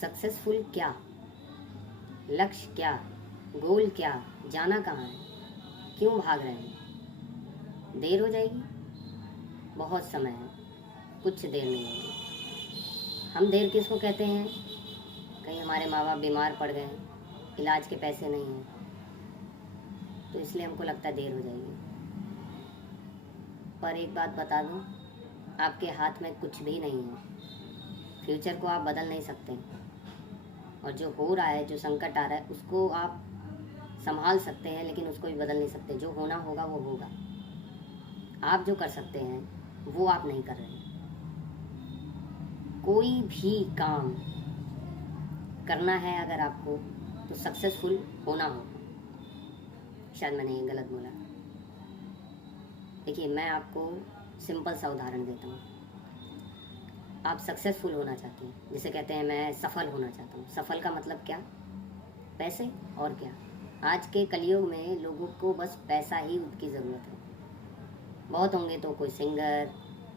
Successful क्या, लक्ष्य क्या, गोल क्या, जाना कहाँ है, क्यों भाग रहे हैं? देर हो जाएगी, बहुत समय है, कुछ देर नहीं होगी। हम देर किसको कहते हैं? कहीं हमारे माँ बाप बीमार पड़ गए, इलाज के पैसे नहीं हैं, तो इसलिए हमको लगता है देर हो जाएगी। पर एक बात बता दूं, आपके हाथ में कुछ भी नहीं है। फ्यूचर को आप बदल नहीं सकते, और जो हो रहा है, जो संकट आ रहा है, उसको आप संभाल सकते हैं, लेकिन उसको भी बदल नहीं सकते। जो होना होगा वो होगा। आप जो कर सकते हैं वो आप नहीं कर रहे हैं। कोई भी काम करना है अगर आपको, तो सक्सेसफुल होना होगा। शायद मैंने ये गलत बोला। देखिए, मैं आपको सिंपल सा उदाहरण देता हूँ। आप सक्सेसफुल होना चाहते हैं, जिसे कहते हैं मैं सफल होना चाहता हूँ। सफल का मतलब क्या? पैसे, और क्या। आज के कलयुग में लोगों को बस पैसा ही उनकी ज़रूरत है। बहुत होंगे तो कोई सिंगर,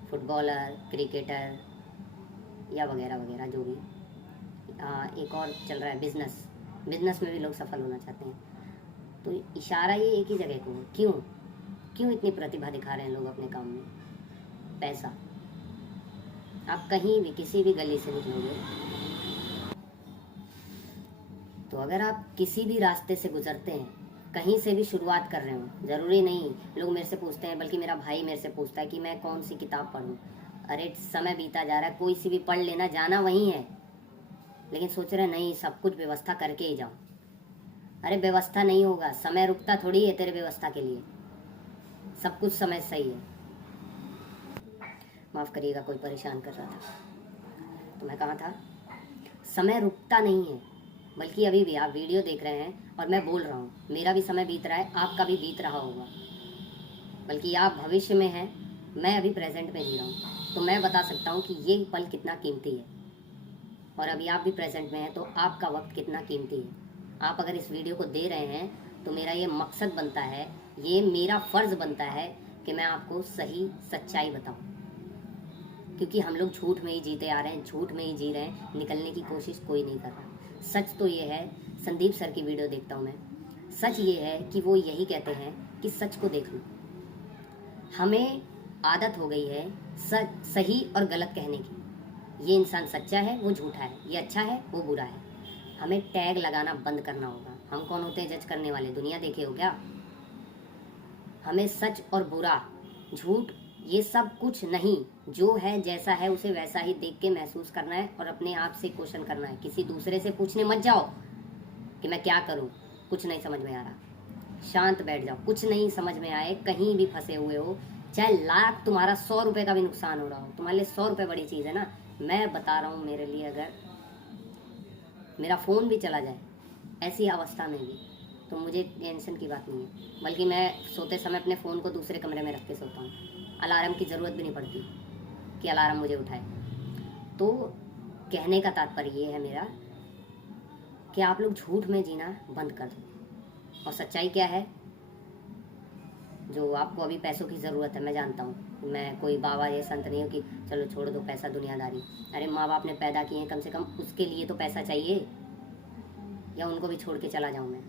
फुटबॉलर, क्रिकेटर या वगैरह वगैरह जो भी। एक और चल रहा है बिजनेस। बिजनेस में भी लोग सफल होना चाहते हैं। तो इशारा ये एक ही जगह को है। क्यों इतनी प्रतिभा दिखा रहे हैं लोग अपने काम में? पैसा। आप कहीं भी किसी भी गली से निकलोगे, तो अगर आप किसी भी रास्ते से गुजरते हैं, कहीं से भी शुरुआत कर रहे हो, ज़रूरी नहीं लोग मेरे से पूछते हैं, बल्कि मेरा भाई मेरे से पूछता है कि मैं कौन सी किताब पढूं। अरे समय बीता जा रहा है, कोई सी भी पढ़ लेना, जाना वहीं है। लेकिन सोच रहे नहीं, सब कुछ व्यवस्था करके ही जाऊं। अरे व्यवस्था नहीं होगा, समय रुकता थोड़ी है तेरे व्यवस्था के लिए। सब कुछ समय सही है। माफ़ करिएगा, कोई परेशान कर रहा था। तो मैं कहाँ था? समय रुकता नहीं है, बल्कि अभी भी आप वीडियो देख रहे हैं और मैं बोल रहा हूँ, मेरा भी समय बीत रहा है, आपका भी बीत रहा होगा। बल्कि आप भविष्य में हैं, मैं अभी प्रेजेंट में जी रहा हूँ। तो मैं बता सकता हूँ कि ये पल कितना कीमती है। और अभी आप भी प्रेजेंट में हैं, तो आपका वक्त कितना कीमती है। आप अगर इस वीडियो को दे रहे हैं, तो मेरा ये मकसद बनता है, ये मेरा फ़र्ज़ बनता है कि मैं आपको सही सच्चाई बताऊँ। क्योंकि हम लोग झूठ में ही जीते आ रहे हैं, झूठ में ही जी रहे हैं, निकलने की कोशिश कोई नहीं कर रहा। सच तो ये है, संदीप सर की वीडियो देखता हूँ मैं, सच ये है कि वो यही कहते हैं कि सच को देख लो। हमें आदत हो गई है सच, सही और गलत कहने की। ये इंसान सच्चा है, वो झूठा है, ये अच्छा है, वो बुरा है। हमें टैग लगाना बंद करना होगा। हम कौन होते हैं जज करने वाले? दुनिया देखे हो क्या? हमें सच और बुरा, झूठ, ये सब कुछ नहीं, जो है जैसा है उसे वैसा ही देख के महसूस करना है और अपने आप से क्वेश्चन करना है। किसी दूसरे से पूछने मत जाओ कि मैं क्या करूं, कुछ नहीं समझ में आ रहा। शांत बैठ जाओ। कुछ नहीं समझ में आए, कहीं भी फंसे हुए हो, चाहे लाख तुम्हारा 100 रुपए का भी नुकसान हो रहा हो, तुम्हारे लिए 100 रुपए बड़ी चीज़ है ना। मैं बता रहा हूँ, मेरे लिए अगर मेरा फ़ोन भी चला जाए ऐसी अवस्था में भी, तो मुझे टेंशन की बात नहीं है। बल्कि मैं सोते समय अपने फ़ोन को दूसरे कमरे में रख के सोता हूँ। अलार्म की ज़रूरत भी नहीं पड़ती कि अलार्म मुझे उठाए। तो कहने का तात्पर्य ये है मेरा कि आप लोग झूठ में जीना बंद कर दो। और सच्चाई क्या है? जो आपको अभी पैसों की ज़रूरत है, मैं जानता हूँ, मैं कोई बाबा या संत नहीं हूँ कि चलो छोड़ दो पैसा, दुनियादारी। अरे माँ बाप ने पैदा किए हैं, कम से कम उसके लिए तो पैसा चाहिए। या उनको भी छोड़ के चला जाऊँ मैं?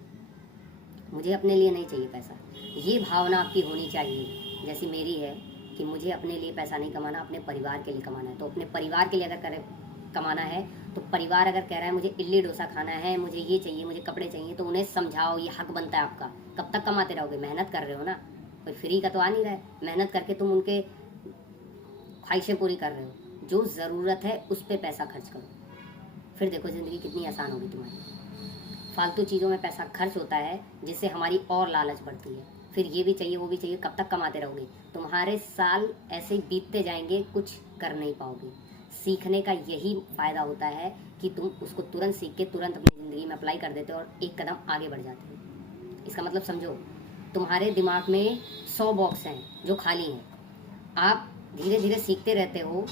मुझे अपने लिए नहीं चाहिए पैसा। ये भावना आपकी होनी चाहिए, जैसी मेरी है, कि मुझे अपने लिए पैसा नहीं कमाना, अपने परिवार के लिए कमाना है। तो अपने परिवार के लिए अगर कमाना है, तो परिवार अगर कह रहा है मुझे इडली डोसा खाना है, मुझे ये चाहिए, मुझे कपड़े चाहिए, तो उन्हें समझाओ, ये हक बनता है आपका। कब तक कमाते रहोगे? मेहनत कर रहे हो ना, कोई फ्री का तो आ नहीं रहा है। मेहनत करके तुम उनके ख्वाहिशें पूरी कर रहे हो। जो ज़रूरत है उस पर पैसा खर्च करो, फिर देखो ज़िंदगी कितनी आसान होगी तुम्हारी। फालतू चीज़ों में पैसा खर्च होता है, जिससे हमारी और लालच बढ़ती है। फिर ये भी चाहिए, वो भी चाहिए, कब तक कमाते रहोगे? तुम्हारे साल ऐसे ही बीतते जाएंगे, कुछ कर नहीं पाओगे। सीखने का यही फ़ायदा होता है कि तुम उसको तुरंत सीख के तुरंत अपनी ज़िंदगी में अप्लाई कर देते हो और एक कदम आगे बढ़ जाते हो। इसका मतलब समझो, तुम्हारे दिमाग में 100 बॉक्स हैं जो खाली हैं। आप धीरे धीरे सीखते रहते हो।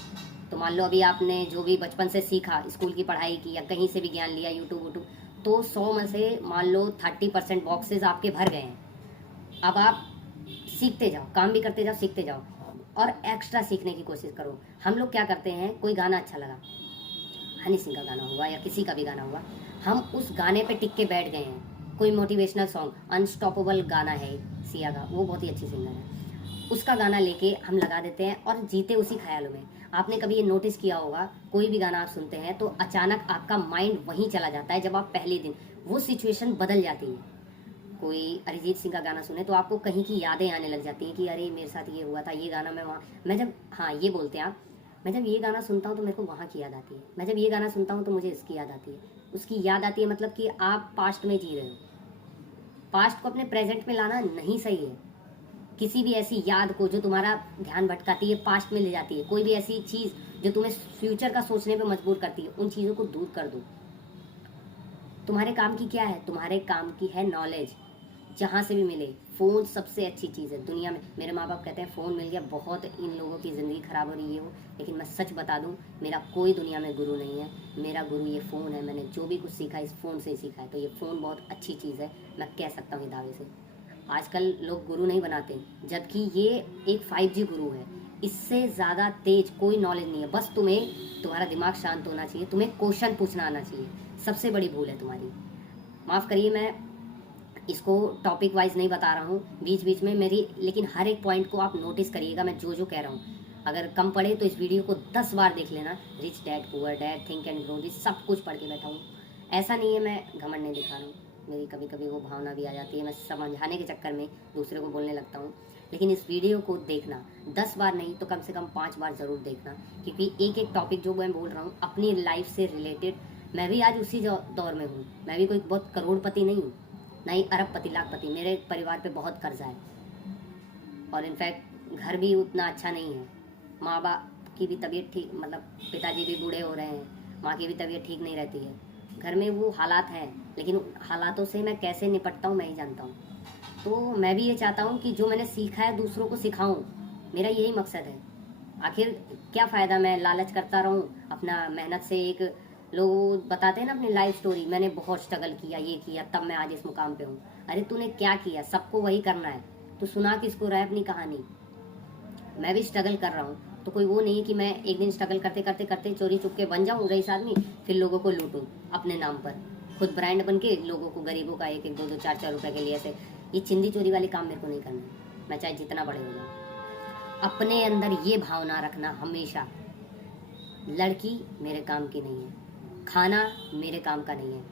तो मान लो अभी आपने जो भी बचपन से सीखा, स्कूल की पढ़ाई की या कहीं से भी ज्ञान लिया, यूट्यूब, तो 100 में से मान लो 30% बॉक्सेस आपके भर गए हैं। अब आप सीखते जाओ, काम भी करते जाओ, सीखते जाओ और एक्स्ट्रा सीखने की कोशिश करो। हम लोग क्या करते हैं, कोई गाना अच्छा लगा, हनी सिंह का गाना हुआ या किसी का भी गाना हुआ, हम उस गाने पे टिक के बैठ गए हैं। कोई मोटिवेशनल सॉन्ग, अनस्टॉपेबल गाना है सिया का, वो बहुत ही अच्छी सिंगर है, उसका गाना लेके हम लगा देते हैं और जीते उसी ख्यालों में। आपने कभी ये नोटिस किया होगा, कोई भी गाना आप सुनते हैं तो अचानक आपका माइंड वहीं चला जाता है जब आप पहले दिन, वो सिचुएशन बदल जाती है। कोई अरिजीत सिंह का गाना सुने तो आपको कहीं की यादें आने लग जाती हैं कि अरे मेरे साथ ये हुआ था, ये गाना मैं वहाँ, मैं जब, हाँ ये बोलते हैं आप, मैं जब ये गाना सुनता हूँ तो मेरे को वहाँ की याद आती है, मैं जब ये गाना सुनता हूँ तो मुझे इसकी याद आती है, उसकी याद आती है। मतलब कि आप पास्ट में जी रहे हो। पास्ट को अपने प्रेजेंट में लाना नहीं सही है। किसी भी ऐसी याद को जो तुम्हारा ध्यान भटकाती है, पास्ट में ले जाती है, कोई भी ऐसी चीज़ जो तुम्हें फ्यूचर का सोचने पे मजबूर करती है, उन चीज़ों को दूर कर दो। तुम्हारे काम की क्या है? तुम्हारे काम की है नॉलेज, जहाँ से भी मिले। फ़ोन सबसे अच्छी चीज़ है दुनिया में। मेरे माँ बाप कहते हैं फ़ोन मिल गया बहुत इन लोगों की ज़िंदगी ख़राब हो रही है वो, लेकिन मैं सच बता दूँ, मेरा कोई दुनिया में गुरु नहीं है, मेरा गुरु ये फ़ोन है। मैंने जो भी कुछ सीखा इस फ़ोन से ही सीखा है, तो ये फ़ोन बहुत अच्छी चीज़ है, मैं कह सकता हूँ ये दावे से। आजकल लोग गुरु नहीं बनाते, जबकि ये एक 5G गुरु है। इससे ज़्यादा तेज कोई नॉलेज नहीं है। बस तुम्हें, तुम्हारा दिमाग शांत होना चाहिए, तुम्हें क्वेश्चन पूछना आना चाहिए। सबसे बड़ी भूल है तुम्हारी। माफ़ करिए, मैं इसको टॉपिक वाइज नहीं बता रहा हूँ बीच बीच में मेरी, लेकिन हर एक पॉइंट को आप नोटिस करिएगा मैं जो जो कह रहा हूँ। अगर कम पड़े तो इस वीडियो को 10 बार देख लेना। Rich dad poor dad, think and grow rich, सब कुछ पढ़ के बैठा हूँ। ऐसा नहीं है मैं घमंड नहीं दिखा रहा हूँ, मेरी कभी कभी वो भावना भी आ जाती है, मैं समझाने के चक्कर में दूसरे को बोलने लगता हूँ। लेकिन इस वीडियो को देखना 10 बार नहीं तो कम से कम 5 बार ज़रूर देखना, क्योंकि एक एक टॉपिक जो मैं बोल रहा हूँ अपनी लाइफ से रिलेटेड। मैं भी आज उसी दौर में हूँ, मैं भी कोई बहुत करोड़पति नहीं हूँ, नहीं अरबपति लाखपति। मेरे परिवार पे बहुत कर्जा है और इनफैक्ट घर भी उतना अच्छा नहीं है। माँ बाप की भी तबीयत ठीक, मतलब पिताजी भी बूढ़े हो रहे हैं, माँ की भी तबीयत ठीक नहीं रहती है। घर में वो हालात हैं, लेकिन हालातों से मैं कैसे निपटता हूँ मैं ही जानता हूँ। तो मैं भी ये चाहता हूँ कि जो मैंने सीखा है दूसरों को सिखाऊँ, मेरा यही मकसद है। आखिर क्या फ़ायदा मैं लालच करता रहूँ अपना मेहनत से। एक लोग बताते हैं ना अपनी लाइफ स्टोरी, मैंने बहुत स्ट्रगल किया, ये किया, तब मैं आज इस मुकाम पे हूँ। अरे तूने क्या किया? सबको वही करना है, तो सुना किसको रहा है अपनी कहानी। मैं भी स्ट्रगल कर रहा हूँ, तो कोई वो नहीं है कि मैं एक दिन स्ट्रगल करते करते करते चोरी चुप के बन जाऊँ रईस आदमी, फिर लोगों को लूटूँ अपने नाम पर, खुद ब्रांड बन के लोगों को, गरीबों का एक एक दो दो चार चार रुपए के लिए ऐसे। ये चिंदी चोरी वाले काम मेरे को नहीं करना है, मैं चाहे जितना बड़े हो जाऊँ। अपने अंदर ये भावना रखना हमेशा, लड़की मेरे काम की नहीं है, खाना मेरे काम का नहीं है,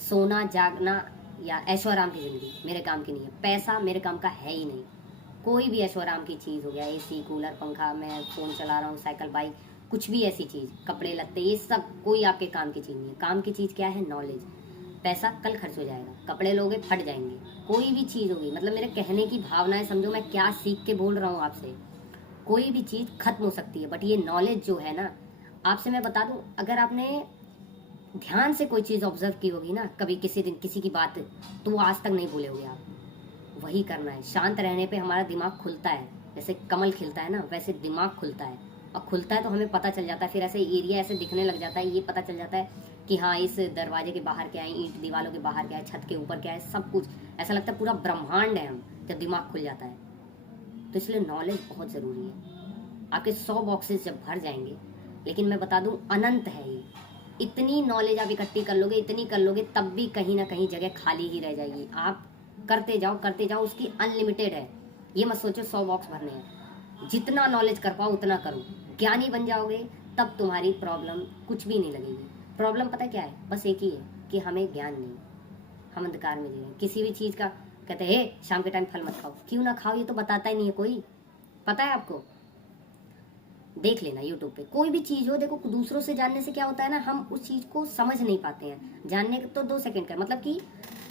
सोना जागना या ऐशो आराम की ज़िंदगी मेरे काम की नहीं है, पैसा मेरे काम का है ही नहीं। कोई भी ऐशो आराम की चीज़ हो गया, एसी कूलर पंखा, मैं फ़ोन चला रहा हूँ, साइकिल बाइक, कुछ भी ऐसी चीज़, कपड़े लत्ते, ये सब कोई आपके काम की चीज़ नहीं है। काम की चीज़ क्या है? नॉलेज। पैसा कल खर्च हो जाएगा, कपड़े लोगे फट जाएंगे, कोई भी चीज़ होगी। मतलब मेरे कहने की भावना है, समझो मैं क्या सीख के बोल रहा हूँ आपसे। कोई भी चीज़ खत्म हो सकती है, बट ये नॉलेज जो है ना, आपसे मैं बता दूं, अगर आपने ध्यान से कोई चीज़ ऑब्जर्व की होगी ना कभी किसी दिन किसी की बात, तो वो आज तक नहीं भूले होगे आप। वही करना है। शांत रहने पे हमारा दिमाग खुलता है, जैसे कमल खिलता है ना, वैसे दिमाग खुलता है। और खुलता है तो हमें पता चल जाता है, फिर ऐसे एरिया ऐसे दिखने लग जाता है, ये पता चल जाता है कि हाँ इस दरवाजे के बाहर क्या है, ईंट दीवारों के बाहर क्या है, छत के ऊपर क्या है, सब कुछ ऐसा लगता है पूरा ब्रह्मांड है हम, जब दिमाग खुल जाता है। तो इसलिए नॉलेज बहुत ज़रूरी है। आपके 100 बॉक्सेस जब भर जाएंगे, लेकिन मैं बता दूं अनंत है ये, इतनी नॉलेज आप इकट्ठी कर लोगे, इतनी कर लोगे, तब भी कहीं ना कहीं जगह खाली ही रह जाएगी। आप करते जाओ, उसकी अनलिमिटेड है। ये मत सोचो 100 बॉक्स भरने हैं, जितना नॉलेज कर पाओ उतना करो। ज्ञानी बन जाओगे तब तुम्हारी प्रॉब्लम कुछ भी नहीं लगेगी। प्रॉब्लम पता क्या है? बस एक ही है कि हमें ज्ञान नहीं, हम अंधकार में जी रहे हैं। किसी भी चीज़ का कहते हैं शाम के टाइम फल मत खाओ, क्यों ना खाओ ये तो बताता ही नहीं है कोई। पता है आपको? देख लेना यूट्यूब पे, कोई भी चीज़ हो, देखो दूसरों से जानने से क्या होता है ना, हम उस चीज़ को समझ नहीं पाते हैं। जानने के तो 2 सेकंड का, मतलब कि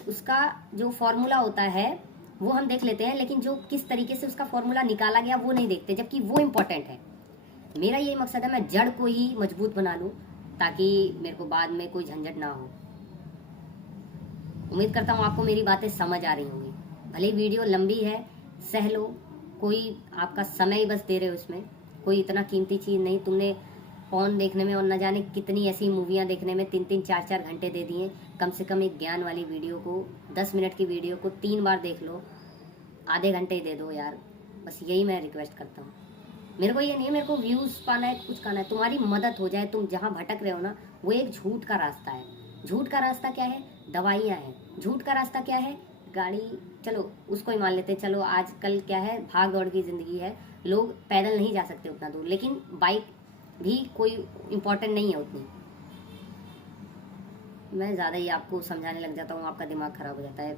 उसका जो फॉर्मूला होता है वो हम देख लेते हैं, लेकिन जो किस तरीके से उसका फॉर्मूला निकाला गया वो नहीं देखते, जबकि वो इम्पोर्टेंट है। मेरा यही मकसद है, मैं जड़ को ही मजबूत बना लूँ, ताकि मेरे को बाद में कोई झंझट ना हो। उम्मीद करता हूँ आपको मेरी बातें समझ आ रही होंगी। भले वीडियो लंबी है, सह लो, कोई आपका समय ही बस दे रहे हो इसमें, कोई इतना कीमती चीज़ नहीं। तुमने फोन देखने में और न जाने कितनी ऐसी मूवियाँ देखने में 3-3 4-4 घंटे दे दिए। कम से कम एक ज्ञान वाली वीडियो को, 10 मिनट की वीडियो को 3 बार देख लो, आधे घंटे ही दे दो यार, बस यही मैं रिक्वेस्ट करता हूँ। मेरे को ये नहीं है मेरे को व्यूज पाना है, कुछ करना है, तुम्हारी मदद हो जाए। तुम जहाँ भटक रहे हो ना, वो एक झूठ का रास्ता है। झूठ का रास्ता क्या है? दवाइयाँ हैं। झूठ का रास्ता क्या है? गाड़ी। चलो उसको ही मान लेते हैं। चलो आजकल क्या है, भाग दौड़ की जिंदगी है, लोग पैदल नहीं जा सकते उतना दूर, लेकिन बाइक भी कोई इम्पोर्टेंट नहीं है उतनी। मैं ज़्यादा ही आपको समझाने लग जाता हूँ, आपका दिमाग खराब हो जाता है।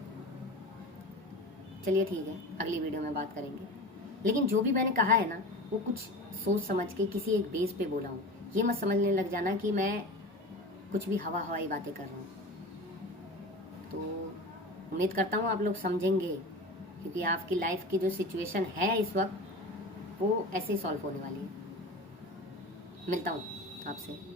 चलिए ठीक है, अगली वीडियो में बात करेंगे। लेकिन जो भी मैंने कहा है ना, वो कुछ सोच समझ के किसी एक बेस पे बोला हूँ। ये मत समझने लग जाना कि मैं कुछ भी हवा हवाई बातें कर रहा हूँ। तो उम्मीद करता हूँ आप लोग समझेंगे, क्योंकि आपकी लाइफ की जो सिचुएशन है इस वक्त, वो ऐसे ही सॉल्व होने वाली है। मिलता हूँ आपसे।